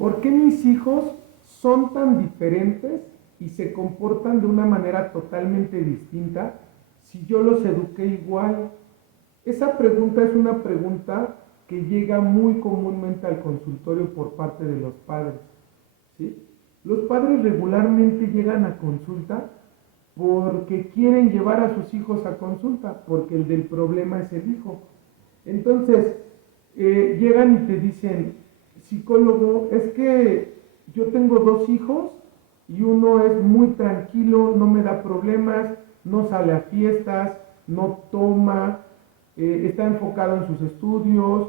¿por qué mis hijos son tan diferentes y se comportan de una manera totalmente distinta si yo los eduqué igual? Esa pregunta es una pregunta que llega muy comúnmente al consultorio por parte de los padres, ¿sí? Los padres regularmente llegan a consulta porque quieren llevar a sus hijos a consulta, porque el del problema es el hijo. Entonces, llegan y te dicen, psicólogo, es que yo tengo dos hijos y uno es muy tranquilo, no me da problemas, no sale a fiestas, no toma, está enfocado en sus estudios,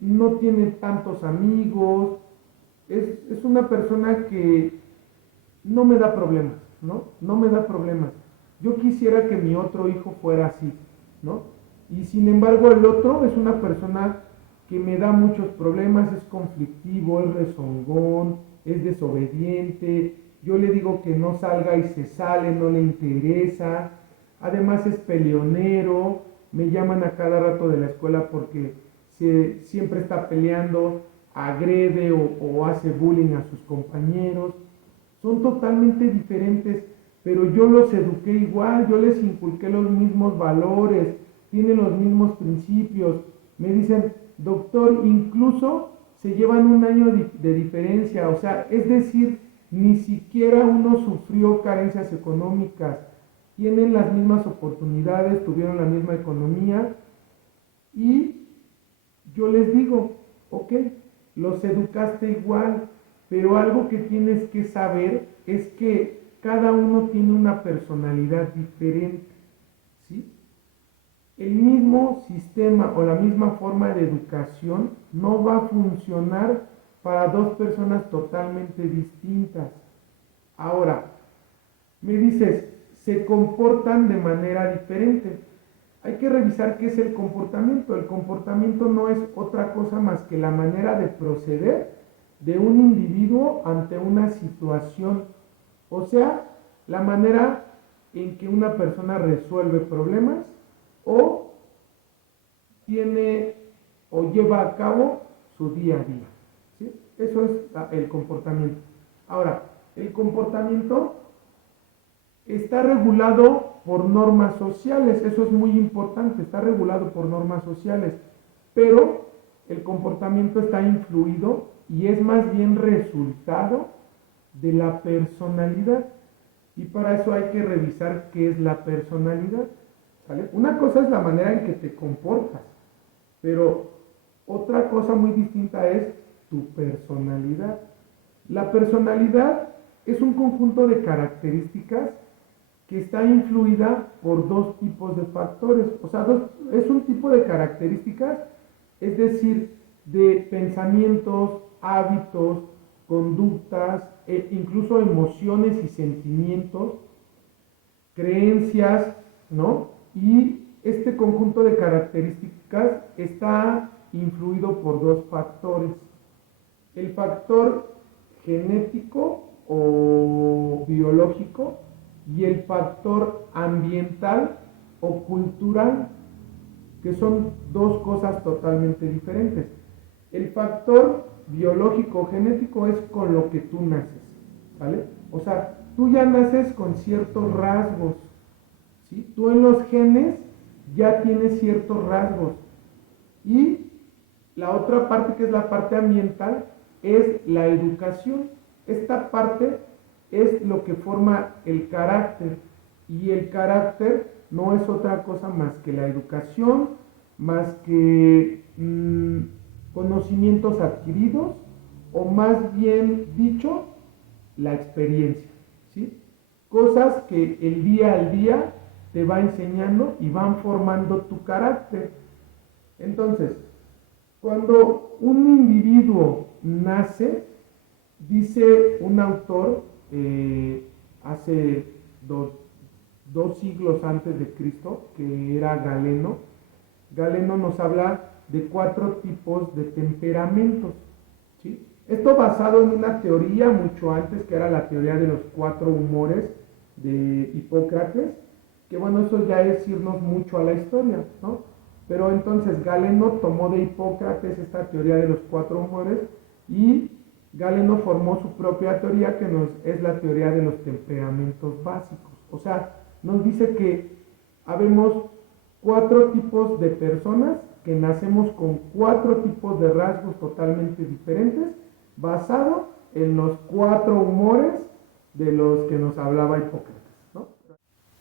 no tiene tantos amigos, es una persona que no me da problemas, ¿no? No me da problemas. Yo quisiera que mi otro hijo fuera así, ¿no? Y sin embargo el otro es una persona que me da muchos problemas, es conflictivo, es rezongón, es desobediente, yo le digo que no salga y se sale, no le interesa, además es peleonero, me llaman a cada rato de la escuela porque siempre está peleando, agrede o hace bullying a sus compañeros. Son totalmente diferentes, pero yo los eduqué igual, yo les inculqué los mismos valores, tienen los mismos principios. Me dicen, doctor, incluso se llevan un año de diferencia, o sea, es decir, ni siquiera uno sufrió carencias económicas, tienen las mismas oportunidades, tuvieron la misma economía y yo les digo, ok, los educaste igual, pero algo que tienes que saber es que cada uno tiene una personalidad diferente, ¿sí? El mismo sistema o la misma forma de educación no va a funcionar para dos personas totalmente distintas. Ahora, me dices, se comportan de manera diferente. Hay que revisar qué es el comportamiento. El comportamiento no es otra cosa más que la manera de proceder de un individuo ante una situación. O sea, la manera en que una persona resuelve problemas o tiene o lleva a cabo su día a día, ¿sí? Eso es el comportamiento. Ahora, el comportamiento está regulado por normas sociales, eso es muy importante, está regulado por normas sociales, pero el comportamiento está influido y es más bien resultado de la personalidad. Y para eso hay que revisar qué es la personalidad, ¿sale? Una cosa es la manera en que te comportas, pero otra cosa muy distinta es tu personalidad. La personalidad es un conjunto de características que está influida por dos tipos de factores, o sea, es un tipo de características, es decir, de pensamientos, hábitos, conductas, incluso emociones y sentimientos, creencias, ¿no? Y este conjunto de características está influido por dos factores. El factor genético o biológico y el factor ambiental o cultural, que son dos cosas totalmente diferentes. El factor biológico o genético es con lo que tú naces, ¿vale? O sea, tú ya naces con ciertos rasgos, ¿sí? Tú en los genes ya tienes ciertos rasgos. Y la otra parte, que es la parte ambiental, es la educación. Esta parte es lo que forma el carácter. Y el carácter no es otra cosa más que la educación, más que conocimientos adquiridos, o más bien dicho, la experiencia, ¿sí? Cosas que el día al día te va enseñando y van formando tu carácter. Entonces, cuando un individuo nace, dice un autor hace dos siglos antes de Cristo, que era Galeno. Galeno nos habla de 4 tipos de temperamentos, ¿sí? Esto basado en una teoría mucho antes, que era la teoría de los 4 humores de Hipócrates, que bueno, eso ya es irnos mucho a la historia, ¿no? Pero entonces Galeno tomó de Hipócrates esta teoría de los 4 humores Y Galeno formó su propia teoría, que es la teoría de los temperamentos básicos. O sea, nos dice que habemos 4 tipos de personas que nacemos con 4 tipos de rasgos totalmente diferentes, basado en los 4 humores de los que nos hablaba Hipócrates, ¿no?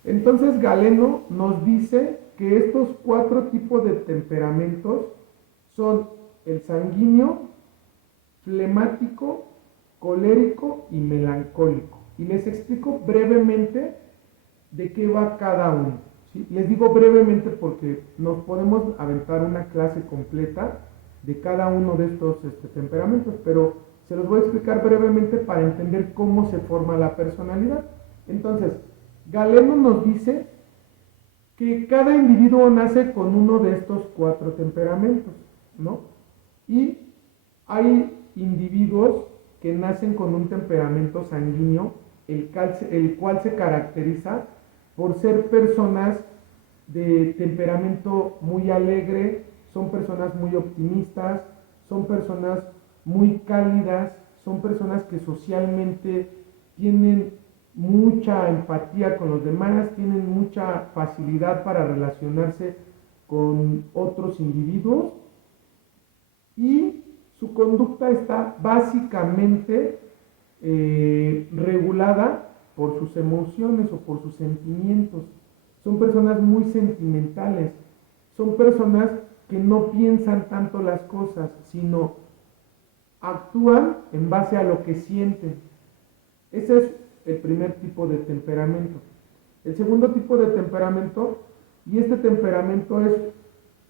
Entonces Galeno nos dice que estos 4 tipos de temperamentos son el sanguíneo, flemático, colérico y melancólico. Y les explico brevemente de qué va cada uno. ¿Sí? Les digo brevemente porque nos podemos aventar una clase completa de cada uno de estos temperamentos, pero se los voy a explicar brevemente para entender cómo se forma la personalidad. Entonces, Galeno nos dice que cada individuo nace con uno de estos 4 temperamentos, ¿no? Y hay individuos que nacen con un temperamento sanguíneo, el cual se caracteriza por ser personas de temperamento muy alegre, son personas muy optimistas, son personas muy cálidas, son personas que socialmente tienen mucha empatía con los demás, tienen mucha facilidad para relacionarse con otros individuos y su conducta está básicamente regulada por sus emociones o por sus sentimientos. Son personas muy sentimentales, son personas que no piensan tanto las cosas, sino actúan en base a lo que sienten. Ese es el primer tipo de temperamento. El segundo tipo de temperamento, y este temperamento es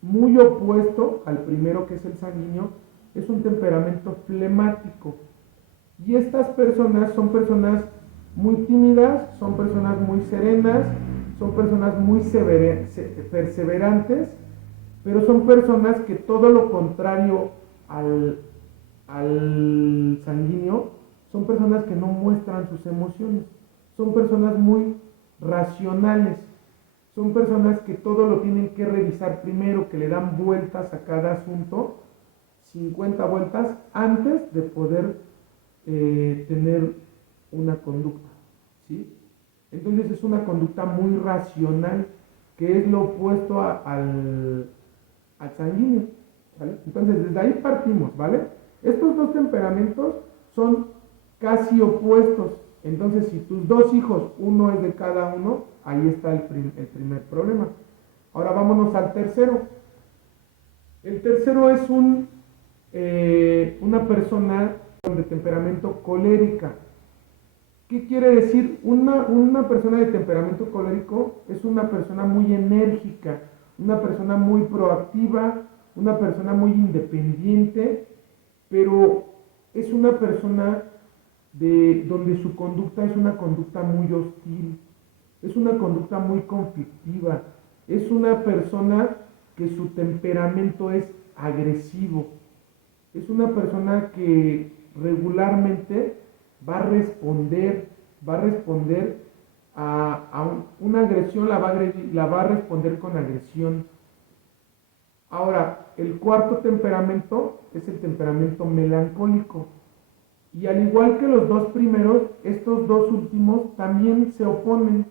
muy opuesto al primero, que es el sanguíneo, es un temperamento flemático. Y estas personas son personas muy tímidas, son personas muy serenas, son personas muy perseverantes, pero son personas que todo lo contrario al sanguíneo, son personas que no muestran sus emociones, son personas muy racionales, son personas que todo lo tienen que revisar primero, que le dan vueltas a cada asunto, 50 vueltas antes de poder tener una conducta, ¿sí? Entonces es una conducta muy racional, que es lo opuesto al sanguíneo, ¿vale? Entonces desde ahí partimos, ¿vale? Estos dos temperamentos son casi opuestos. Entonces si tus 2 hijos, uno es de cada uno, ahí está el primer problema. Ahora vámonos al tercero. El tercero es una persona de temperamento colérica. ¿Qué quiere decir? Una persona de temperamento colérico es una persona muy enérgica, una persona muy proactiva, una persona muy independiente, pero es una persona donde su conducta es una conducta muy hostil, es una conducta muy conflictiva, es una persona que su temperamento es agresivo, es una persona que regularmente va a responder a una agresión, la va a responder con agresión. Ahora, el cuarto temperamento es el temperamento melancólico. Y al igual que los 2 primeros, estos 2 últimos también se oponen.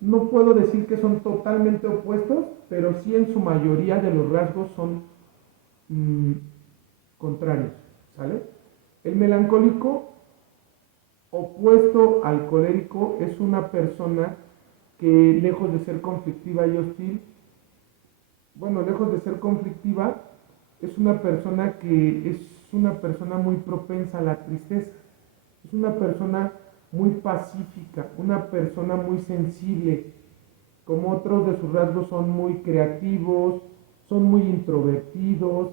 No puedo decir que son totalmente opuestos, pero sí en su mayoría de los rasgos son contrarios, ¿sale? El melancólico, opuesto al colérico, es una persona que lejos de ser conflictiva y hostil, lejos de ser conflictiva, es una persona que es una persona muy propensa a la tristeza, es una persona muy pacífica, una persona muy sensible. Como otros de sus rasgos, son muy creativos, son muy introvertidos,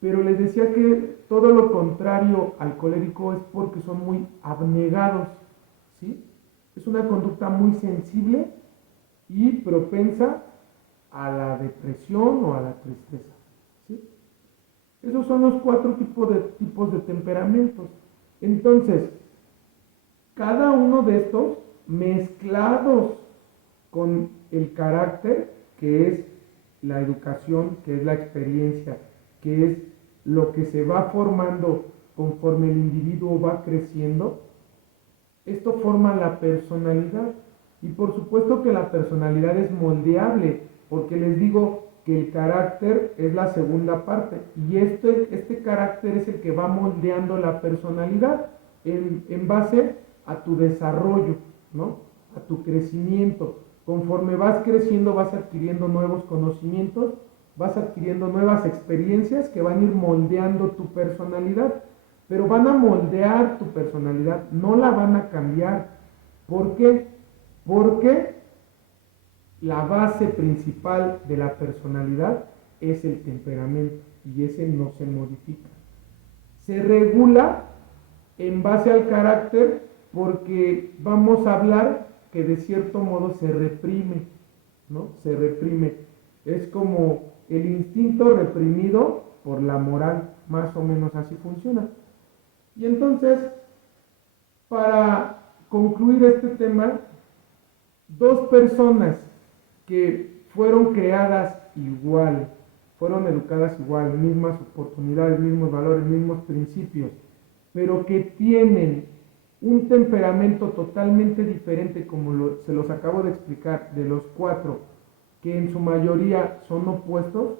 pero les decía que todo lo contrario al colérico es porque son muy abnegados, ¿sí? Es una conducta muy sensible y propensa a la depresión o a la tristeza, ¿sí? Esos son los 4 tipos de temperamentos. Entonces, cada uno de estos mezclados con el carácter, que es la educación, que es la experiencia, que es lo que se va formando conforme el individuo va creciendo, esto forma la personalidad. Y por supuesto que la personalidad es moldeable, porque les digo que el carácter es la segunda parte. Y este carácter es el que va moldeando la personalidad en base a tu desarrollo, ¿no? A tu crecimiento. Conforme vas creciendo, vas adquiriendo nuevos conocimientos, vas adquiriendo nuevas experiencias que van a ir moldeando tu personalidad. Pero van a moldear tu personalidad, no la van a cambiar. ¿Por qué? Porque la base principal de la personalidad es el temperamento y ese no se modifica. Se regula en base al carácter porque vamos a hablar que de cierto modo se reprime, ¿no? Se reprime. Es como el instinto reprimido por la moral, más o menos así funciona. Y entonces, para concluir este tema, dos personas que fueron creadas igual, fueron educadas igual, mismas oportunidades, mismos valores, mismos principios, pero que tienen un temperamento totalmente diferente, como se los acabo de explicar, de los cuatro, que en su mayoría son opuestos,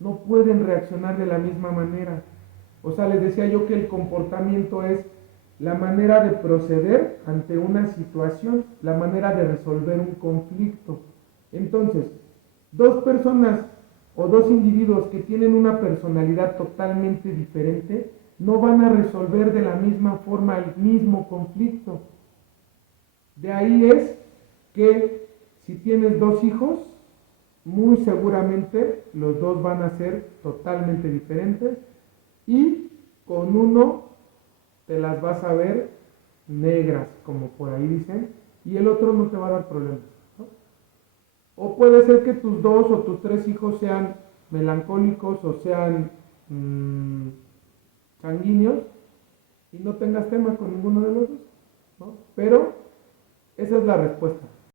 no pueden reaccionar de la misma manera. O sea, les decía yo que el comportamiento es la manera de proceder ante una situación, la manera de resolver un conflicto. Entonces, dos personas o dos individuos que tienen una personalidad totalmente diferente no van a resolver de la misma forma el mismo conflicto. De ahí es que si tienes dos hijos, muy seguramente los dos van a ser totalmente diferentes y con uno te las vas a ver negras, como por ahí dicen, y el otro no te va a dar problemas, ¿no? O puede ser que tus dos o tus tres hijos sean melancólicos o sean sanguíneos y no tengas tema con ninguno de los dos, ¿no? Pero esa es la respuesta.